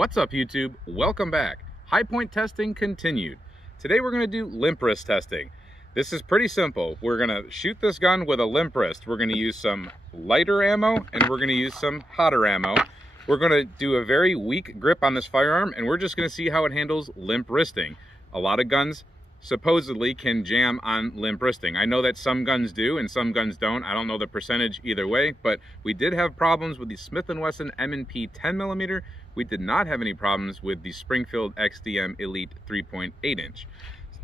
What's up, YouTube? Welcome back. Hi-Point testing continued. Today we're going to do limp wrist testing. This is pretty simple. We're going to shoot this gun with a limp wrist. We're going to use some lighter ammo and we're going to use some hotter ammo. We're going to do a very weak grip on this firearm and we're just going to see how it handles limp wristing. A lot of guns supposedly can jam on limp wristing. I know that some guns do and some guns don't. I don't know the percentage either way, but we did have problems with the Smith & Wesson M&P 10mm. We did not have any problems with the Springfield XDM Elite 3.8 inch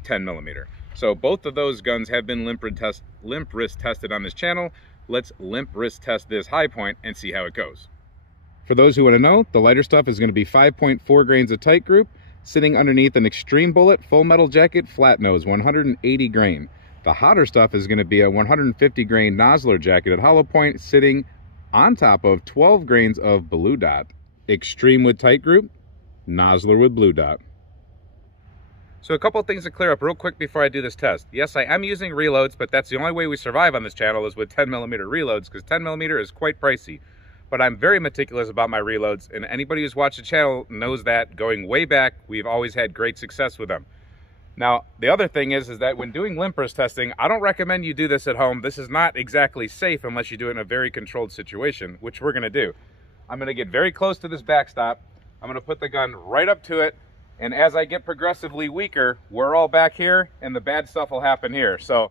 10mm. So both of those guns have been limp wrist tested on this channel. Let's limp wrist test this Hi-Point and see how it goes. For those who want to know, the lighter stuff is going to be 5.4 grains of tight group, sitting underneath an extreme bullet, full metal jacket, flat nose, 180 grain. The hotter stuff is going to be a 150 grain Nosler jacket at hollow point, sitting on top of 12 grains of blue dot. Extreme with tight group, Nosler with blue dot. So a couple of things to clear up real quick before I do this test. Yes, I am using reloads, but that's the only way we survive on this channel is with 10mm reloads, because 10mm is quite pricey. But I'm very meticulous about my reloads, and anybody who's watched the channel knows that going way back, we've always had great success with them. Now, the other thing is that when doing limp wrist testing, I don't recommend you do this at home. This is not exactly safe unless you do it in a very controlled situation, which we're gonna do. I'm gonna get very close to this backstop. I'm gonna put the gun right up to it, and as I get progressively weaker, we're all back here, and the bad stuff will happen here. So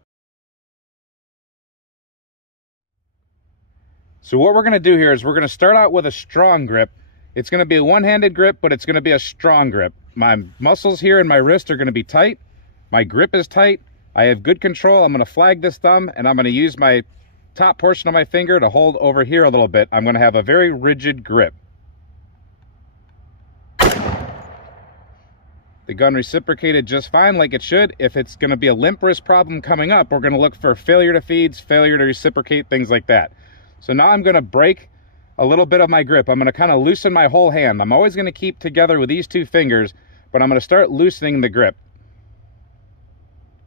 what we're going to do here is we're going to start out with a strong grip. It's going to be a one-handed grip, but it's going to be a strong grip. My muscles here in my wrist are going to be tight. My grip is tight. I have good control. I'm going to flag this thumb, and I'm going to use my top portion of my finger to hold over here a little bit. I'm going to have a very rigid grip. The gun reciprocated just fine like it should. If it's going to be a limp wrist problem coming up, we're going to look for failure to feeds, failure to reciprocate, things like that. So now I'm going to break a little bit of my grip. I'm going to kind of loosen my whole hand. I'm always going to keep together with these two fingers, but I'm going to start loosening the grip.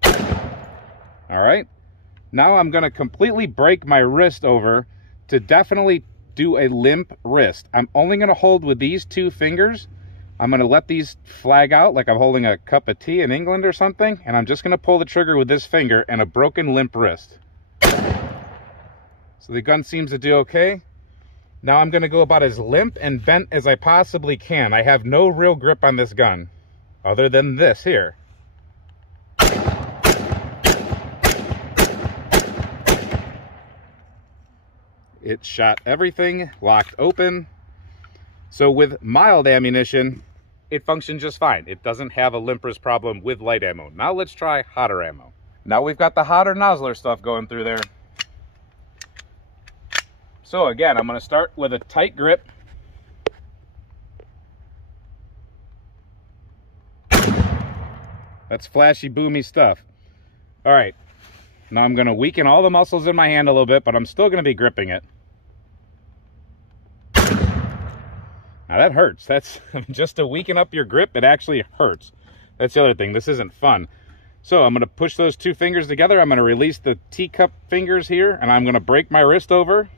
All right. Now I'm going to completely break my wrist over to definitely do a limp wrist. I'm only going to hold with these two fingers. I'm going to let these flag out like I'm holding a cup of tea in England or something, and I'm just going to pull the trigger with this finger and a broken limp wrist. So the gun seems to do okay. Now I'm going to go about as limp and bent as I possibly can. I have no real grip on this gun other than this here. It shot everything, locked open. So with mild ammunition, it functioned just fine. It doesn't have a limp wrist problem with light ammo. Now let's try hotter ammo. Now we've got the hotter Nosler stuff going through there. So again, I'm going to start with a tight grip. That's flashy, boomy stuff. All right, now I'm going to weaken all the muscles in my hand a little bit, but I'm still going to be gripping it. Now that hurts. That's just to weaken up your grip, it actually hurts. That's the other thing. This isn't fun. So I'm going to push those two fingers together. I'm going to release the teacup fingers here, and I'm going to break my wrist over.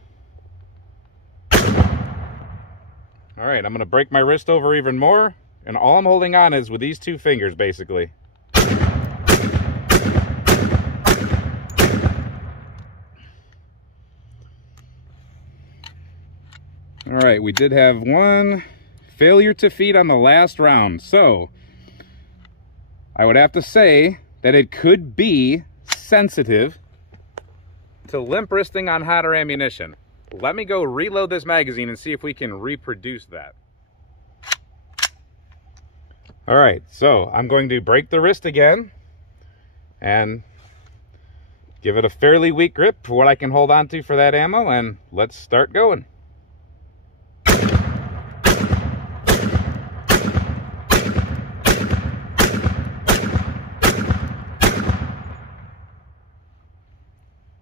All right, I'm going to break my wrist over even more, and all I'm holding on is with these two fingers, basically. All right, we did have one failure to feed on the last round, so I would have to say that it could be sensitive to limp wristing on hotter ammunition. Let me go reload this magazine and see if we can reproduce that. All right, so I'm going to break the wrist again and give it a fairly weak grip for what I can hold on to for that ammo, and let's start going.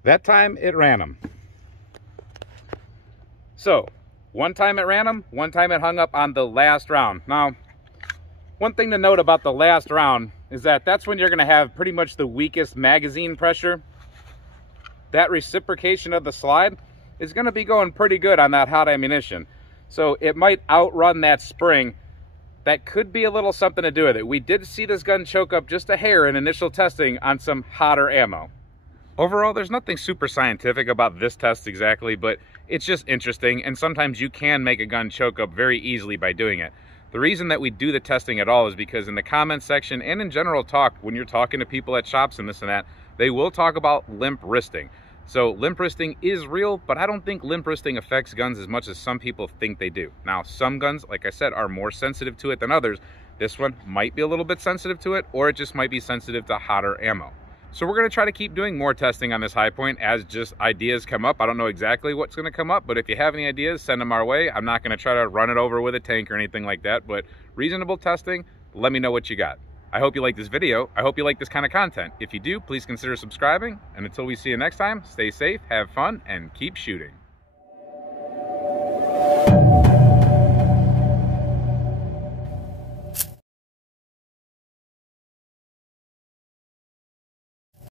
That time it ran him. So, one time it ran him, one time it hung up on the last round. Now, one thing to note about the last round is that that's when you're going to have pretty much the weakest magazine pressure. That reciprocation of the slide is going to be going pretty good on that hot ammunition. So it might outrun that spring that could be a little something to do with it. We did see this gun choke up just a hair in initial testing on some hotter ammo. Overall, there's nothing super scientific about this test exactly, but it's just interesting, and sometimes you can make a gun choke up very easily by doing it. The reason that we do the testing at all is because in the comments section and in general talk, when you're talking to people at shops and this and that, they will talk about limp wristing. So limp wristing is real, but I don't think limp wristing affects guns as much as some people think they do. Now, some guns, like I said, are more sensitive to it than others. This one might be a little bit sensitive to it, or it just might be sensitive to hotter ammo. So we're going to try to keep doing more testing on this Hi-Point as just ideas come up. I don't know exactly what's going to come up, but if you have any ideas, send them our way. I'm not going to try to run it over with a tank or anything like that, but reasonable testing, let me know what you got. I hope you like this video. I hope you like this kind of content. If you do, please consider subscribing. And until we see you next time, stay safe, have fun, and keep shooting.